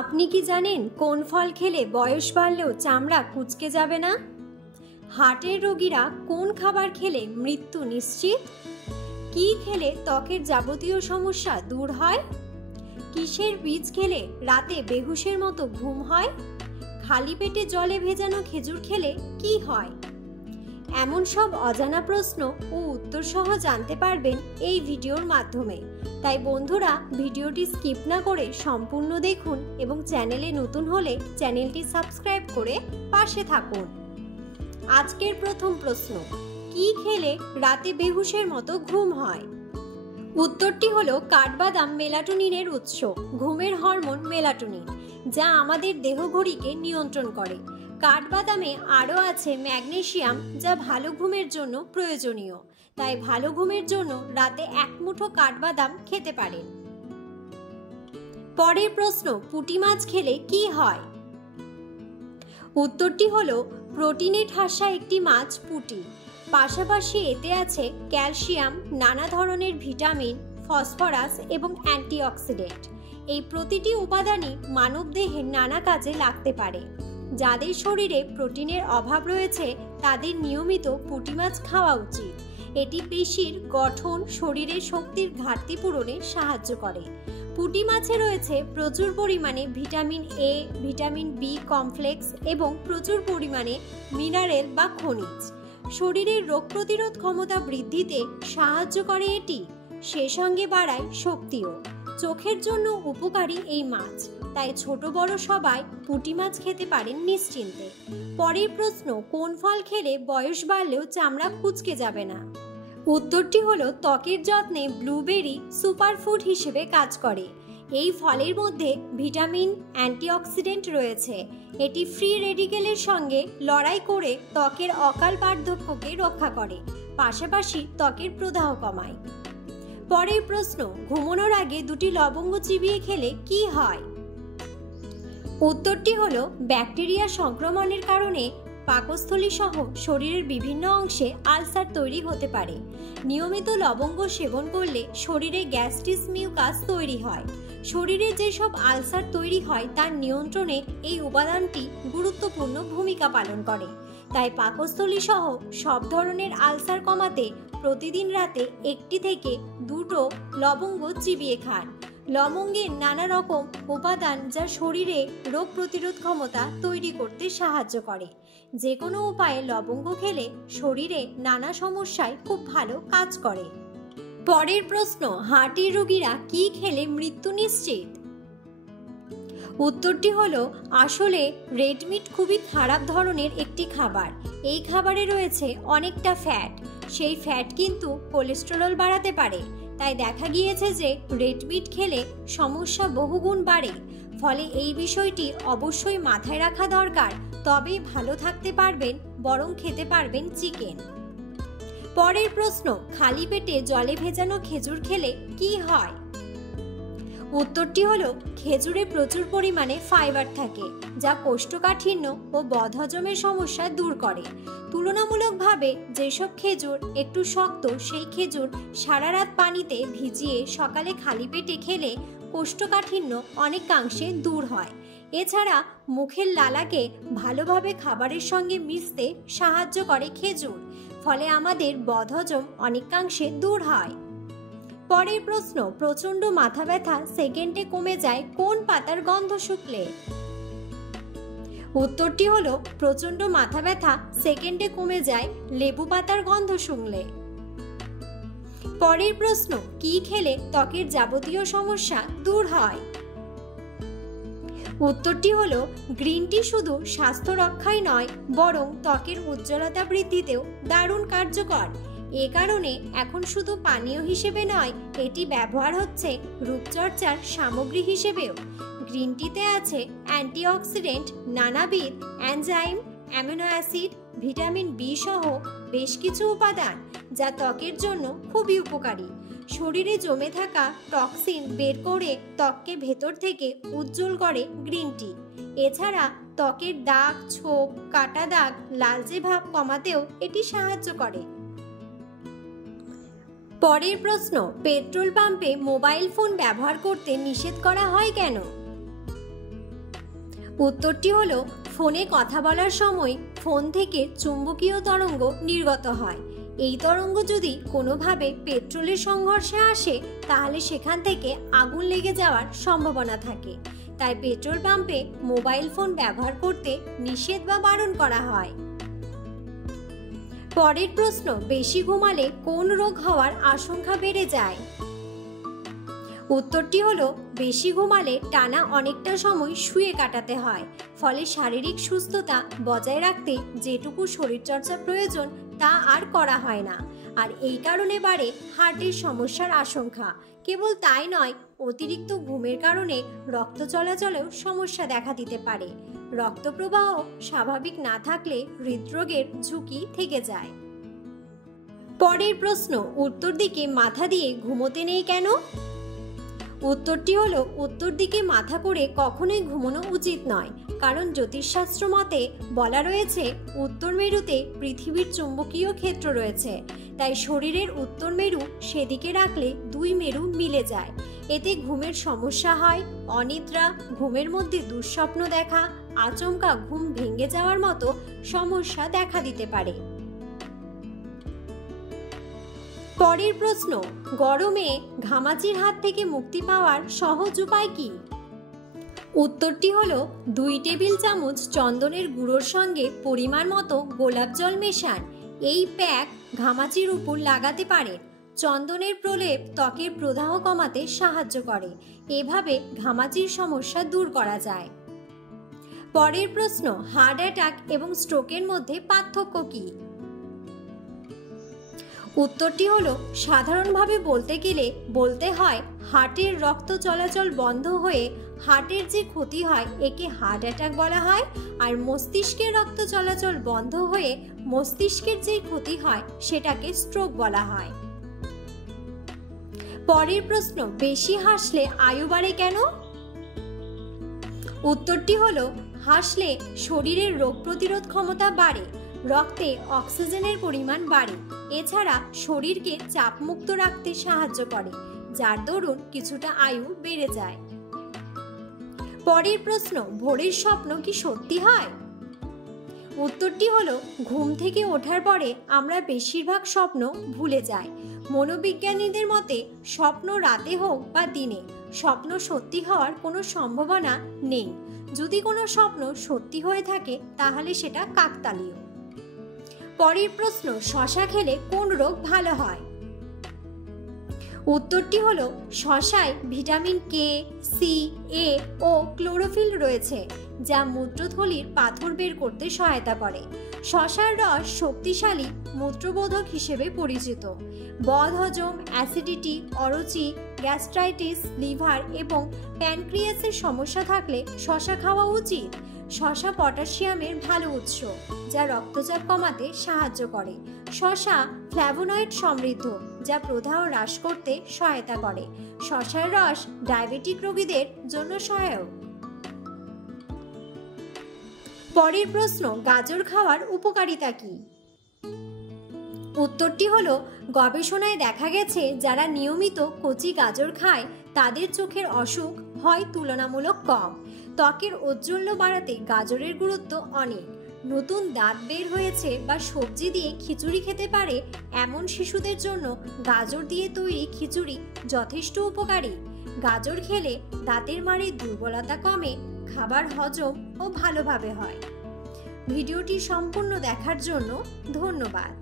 আপনি কি জানেন কোন ফল খেলে বয়স বাড়লেও চামড়া কুঁচকে যাবে না? হার্টের রোগীরা কোন খাবার খেলে মৃত্যু নিশ্চিত? কি খেলে ত্বকের যাবতীয় সমস্যা দূর হয়? কিসের বীজ খেলে রাতে বেহুশের মতো ঘুম হয়? খালি পেটে জলে ভেজানো খেজুর খেলে কি হয়? এমন সব অজানা প্রশ্ন ও উত্তর সহ জানতে পারবেন এই ভিডিওর মাধ্যমে। তাই বন্ধুরা, ভিডিওটি স্কিপ না করে সম্পূর্ণ দেখুন এবং চ্যানেলে নতুন হলে চ্যানেলটি সাবস্ক্রাইব করে পাশে থাকুন। আজকের প্রথম প্রশ্ন, কি খেলে রাতে বেহুশের মতো ঘুম হয়? উত্তরটি হলো কাঠবাদাম মেলাটোনিনের উৎস, ঘুমের হরমোন মেলাটোনিন, যা আমাদের দেহঘড়িকে নিয়ন্ত্রণ করে। কাঠবাদামে আরও আছে ম্যাগনেসিয়াম, যা ভালো ঘুমের জন্য প্রয়োজনীয়। তাই ভালো ঘুমের জন্য রাতে এক মুঠো কাঠবাদাম খেতে পারেন। পরের প্রশ্ন, পুঁটি মাছ খেলে কি হয়? উত্তরটি হলো প্রোটিনে ঠাসা একটি মাছ পুঁটি। পাশাপাশি এতে আছে ক্যালসিয়াম, নানা ধরনের ভিটামিন, ফসফরাস এবং অ্যান্টিঅক্সিডেন্ট। এই প্রতিটি উপাদানই মানবদেহে নানা কাজে লাগতে পারে। যাদের শরীরে প্রোটিনের অভাব রয়েছে তাদের নিয়মিত পুঁটি মাছ খাওয়া উচিত। এটি পেশির গঠন, শরীরের শক্তির ঘাটতি পূরণে সাহায্য করে। পুঁটি মাছে রয়েছে প্রচুর পরিমাণে vitamin A, vitamin B complex এবং প্রচুর পরিমাণে মিনারেল বা খনিজ। শরীরের রোগ প্রতিরোধ ক্ষমতা বৃদ্ধিতে সাহায্য করে এটি, সে সঙ্গে বাড়ায় শক্তিও। চোখের জন্য উপকারী এই মাছ, তাই ছোট বড় সবাই পুঁটি মাছ খেতে পারেন নিশ্চিন্তে। পরের প্রশ্ন, কোন ফল খেলে বয়স বাড়লেও চামড়া কুঁচকে যাবে না? উত্তরটি হলো ত্বকের যত্নে ব্লুবেরি সুপারফুড হিসেবে কাজ করে। এই ফলের মধ্যে ভিটামিন, অ্যান্টিঅক্সিডেন্ট রয়েছে। এটি ফ্রি রেডিকেলের সঙ্গে লড়াই করে ত্বকের অকাল বার্ধক্যকে রক্ষা করে, পাশাপাশি ত্বকের প্রদাহ কমায়। পরের প্রশ্ন, ঘুমানোর আগে দুটি লবঙ্গ চিবিয়ে খেলে কি হয়? উত্তরটি হলো ব্যাকটেরিয়া সংক্রমণের কারণে পাকস্থলী সহ শরীরের বিভিন্ন অংশে আলসার তৈরি হতে পারে। নিয়মিত লবঙ্গ সেবন করলে শরীরে গ্যাস্ট্রিক মিউকাস তৈরি হয়। শরীরে যেসব আলসার তৈরি হয় তার নিয়ন্ত্রণে এই উপাদানটি গুরুত্বপূর্ণ ভূমিকা পালন করে। তাই পাকস্থলী সহ সব ধরনের আলসার কমাতে প্রতিদিন রাতে 1 থেকে 2 লবঙ্গ চিবিয়ে খান। লবঙ্গের নানা রকম উপাদান যা শরীরে রোগ প্রতিরোধ ক্ষমতা তৈরি করতে সাহায্য করে। যে কোনো উপায়ে লবঙ্গ খেলে শরীরে নানা সমস্যায় খুব ভালো কাজ করে। পরের প্রশ্ন, হার্টের রোগীরা কি খেলে মৃত্যু নিশ্চিত? উত্তরটি হলো আসলে রেড মিট খুবই খারাপ ধরনের একটি খাবার। এই খাবারে রয়েছে অনেকটা ফ্যাট। সেই ফ্যাট কিন্তু কোলেস্টেরল বাড়াতে পারে। তাই দেখা গিয়েছে যে রেড মিট খেলে সমস্যা বহুগুণ বাড়ে। ফলে এই বিষয়টি অবশ্যই মাথায় রাখা দরকার, তবেই ভালো থাকতে পারবেন, বরং খেতে পারবেন চিকেন। পরের প্রশ্ন, খালি পেটে জলে ভেজানো খেজুর খেলে কি হয়? উত্তরটি হলো খেজুরে প্রচুর পরিমাণে ফাইবার থাকে, যা কোষ্ঠকাঠিন্য ও বদহজমের সমস্যা দূর করে। তুলনামূলকভাবে যেসব খেজুর একটু শক্ত, সেই খেজুর সারা রাত পানিতে ভিজিয়ে সকালে খালি পেটে খেলে কোষ্ঠকাঠিন্য অনেকাংশে দূর হয়। এছাড়া মুখের লালাকে ভালোভাবে খাবারের সঙ্গে মিশতে সাহায্য করে খেজুর, ফলে আমাদের বদহজম অনেকাংশে দূর হয়। পরের প্রশ্ন, প্রচণ্ড মাথা ব্যথা সেকেন্ডে কমে যায় কোন পাতার গন্ধ শুকলে? উত্তরটি হলো প্রচণ্ড মাথা ব্যথা সেকেন্ডে কমে যায় লেবু পাতার গন্ধ শুঁকলে। পরের প্রশ্ন, কি খেলে ত্বকের যাবতীয় সমস্যা দূর হয়? উত্তরটি হলো গ্রিন টি শুধু স্বাস্থ্য রক্ষাই নয়, বরং ত্বকের উজ্জ্বলতা বৃদ্ধিতেও দারুণ কার্যকর। এ কারণে এখন শুধু পানীয় হিসেবে নয়, এটি ব্যবহার হচ্ছে রূপচর্চার সামগ্রী হিসেবেও। গ্রিন টিতে আছে অ্যান্টিঅক্সিডেন্ট, নানাবিধ enzyme, amino acid, vitamin B সহ বেশ কিছু উপাদান, যা ত্বকের জন্য খুবই উপকারী। শরীরে জমে থাকা টক্সিন বের করে ত্বককে ভেতর থেকে উজ্জ্বল করে গ্রিন টি। এছাড়া ত্বকের দাগ, ছোপ, কাটা দাগ, লালচে ভাব কমাতেও এটি সাহায্য করে। পরের প্রশ্ন, পেট্রোল পাম্পে মোবাইল ফোন ব্যবহার করতে নিষেধ করা হয় কেন? উত্তরটি হলো ফোনে কথা বলার সময় ফোন থেকে চুম্বকীয় তরঙ্গ নির্গত হয়। এই তরঙ্গ যদি কোনোভাবে পেট্রোলের সংঘর্ষে আসে তাহলে সেখান থেকে আগুন লেগে যাওয়ার সম্ভাবনা থাকে। তাই পেট্রোল পাম্পে মোবাইল ফোন ব্যবহার করতে নিষেধ বা বারণ করা হয়। পরের প্রশ্ন, বেশি ঘুমালে কোন রোগ হওয়ার আশঙ্কা বেড়ে যায়? উত্তরটি হলো বেশি ঘুমালে টানা অনেকটা সময় শুয়ে কাটাতে হয়, ফলে শারীরিক সুস্থতা বজায় রাখতে যেটুকু শরীরচর্চা প্রয়োজন তা আর করা হয় না, আর এই কারণে বাড়ে হার্টের সমস্যার আশঙ্কা। কেবল তাই নয়, অতিরিক্ত ঘুমের কারণে রক্ত চলাচলেও সমস্যা দেখা দিতে পারে। রক্ত প্রবাহ স্বাভাবিক না থাকলে হৃদরোগের ঝুঁকি থেকে যায়। পরের প্রশ্ন, উত্তর দিকে মাথা দিয়ে ঘুমোতে নেই কেন? উত্তরটি হলো উত্তর দিকে মাথা করে কখনোই ঘুমানো উচিত নয়, কারণ জ্যোতিষশাস্ত্র মতে বলা রয়েছে উত্তর মেরুতে পৃথিবীর চুম্বকীয় ক্ষেত্র রয়েছে, তাই শরীরের উত্তর মেরু সেদিকে রাখলে দুই মেরু মিলে যায়। এতে ঘুমের সমস্যা হয়, অনিদ্রা, ঘুমের মধ্যে দুঃস্বপ্ন দেখা, আচমকা ঘুম ভেঙে যাওয়ার মতো সমস্যা দেখা দিতে পারে। পরের প্রশ্ন, গরমে ঘামাচির হাত থেকে মুক্তি পাওয়ার সহজ উপায় কি? উত্তরটি হলো 2 টেবিল চামচ চন্দনের গুঁড়োর সঙ্গে পরিমাণ মতো গোলাপ জল মেশান। এই প্যাক ঘামাচির উপর লাগাতে পারেন। চন্দনের প্রলেপ ত্বকের প্রদাহ কমাতে সাহায্য করে। এভাবে ঘামাচির সমস্যা দূর করা যায়। পরের প্রশ্ন, হার্ট অ্যাটাক এবং স্ট্রোকের মধ্যে পার্থক্য কি? উত্তরটি হলো সাধারণভাবে বলতে গেলে বলতে হয় হার্টের রক্ত চলাচল বন্ধ হয়ে হার্টের যে ক্ষতি হয় একে হার্ট অ্যাটাক বলা হয়, আর মস্তিষ্কের রক্ত চলাচল বন্ধ হয়ে মস্তিষ্কের যে ক্ষতি হয় সেটাকে স্ট্রোক বলা হয়। পরের প্রশ্ন, বেশি হাসলে আয়ু বাড়ে কেন? উত্তরটি হলো হাসলে শরীরের রোগ প্রতিরোধ ক্ষমতা বাড়ে, রক্তে অক্সিজেনের পরিমাণ বাড়ে, এছাড়া শরীরকে চাপমুক্ত রাখতে সাহায্য করে, যার দরুন কিছুটা আয়ু বেড়ে যায়। পরের প্রশ্ন, ভোরের স্বপ্ন কি সত্যি হয়? উত্তরটি হলো ঘুম থেকে ওঠার পরে আমরা বেশিরভাগ স্বপ্ন ভুলে যাই। মনোবিজ্ঞানীদের মতে স্বপ্ন রাতে হোক বা দিনে স্বপ্ন সত্যি হওয়ার কোনো সম্ভাবনা নেই। যদি কোনো স্বপ্ন সত্যি হয়ে থাকে তাহলে সেটা কাকতালীয়। পরের প্রশ্ন, শসা খেলে কোন রোগ ভালো হয়? উত্তরটি হলো শসায় ভিটামিন কে, সি, এ ও ক্লোরোফিল রয়েছে, যা মূত্রথলির পাথর বের করতে সহায়তা করে। শসার রস শক্তিশালী মূত্রবোধক হিসেবে পরিচিত। বদহজম, অ্যাসিডিটি, অরুচি, গ্যাস্ট্রাইটিস, লিভার এবং প্যানক্রিয়াসের সমস্যা থাকলে শসা খাওয়া উচিত। শসা পটাশিয়ামের ভালো উৎস, যা রক্তচাপ কমাতে সাহায্য করে। শসা ফ্ল্যাভোনয়েড সমৃদ্ধ, যা প্রদাহ হ্রাস করতে সহায়তা করে। শসার রস ডায়াবেটিক রোগীদের জন্য সহায়ক। পরের প্রশ্ন, গাজর খাওয়ার উপকারিতা কি? উত্তরটি হলো গবেষণায় দেখা গেছে যারা নিয়মিত কচি গাজর খায় তাদের চোখের অসুখ হয় তুলনামূলক কম। ত্বকের ঔজ্জ্বল্য বাড়াতে গাজরের গুরুত্ব অনেক। নতুন দাঁত বের হয়েছে বা সবজি দিয়ে খিচুড়ি খেতে পারে এমন শিশুদের জন্য গাজর দিয়ে তৈরি খিচুড়ি যথেষ্ট উপকারী। গাজর খেলে দাঁতের মাড়ির দুর্বলতা কমে, খাবার হজম ও ভালোভাবে হয়। ভিডিওটি সম্পূর্ণ দেখার জন্য ধন্যবাদ।